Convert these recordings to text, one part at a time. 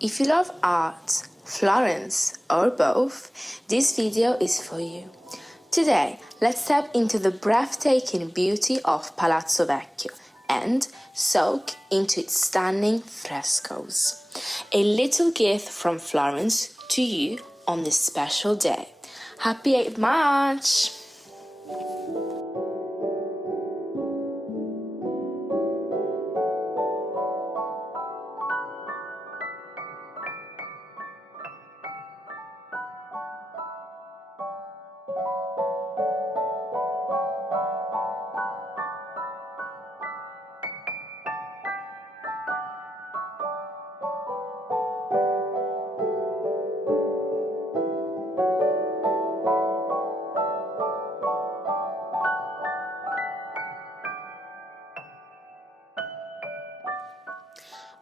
If you love art, Florence, or both, this video is for you. Today, let's step into the breathtaking beauty of Palazzo Vecchio and soak into its stunning frescoes. A little gift from Florence to you on this special day. Happy 8th March!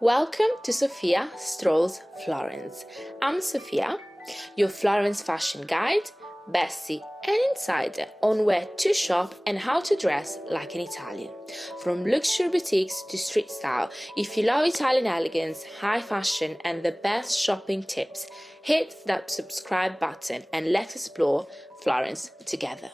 Welcome to Sophia Strolls Florence. I'm Sophia, your Florence fashion guide, bestie and insider on where to shop and how to dress like an Italian. From luxury boutiques to street style, if you love Italian elegance, high fashion and the best shopping tips, hit that subscribe button and let's explore Florence together.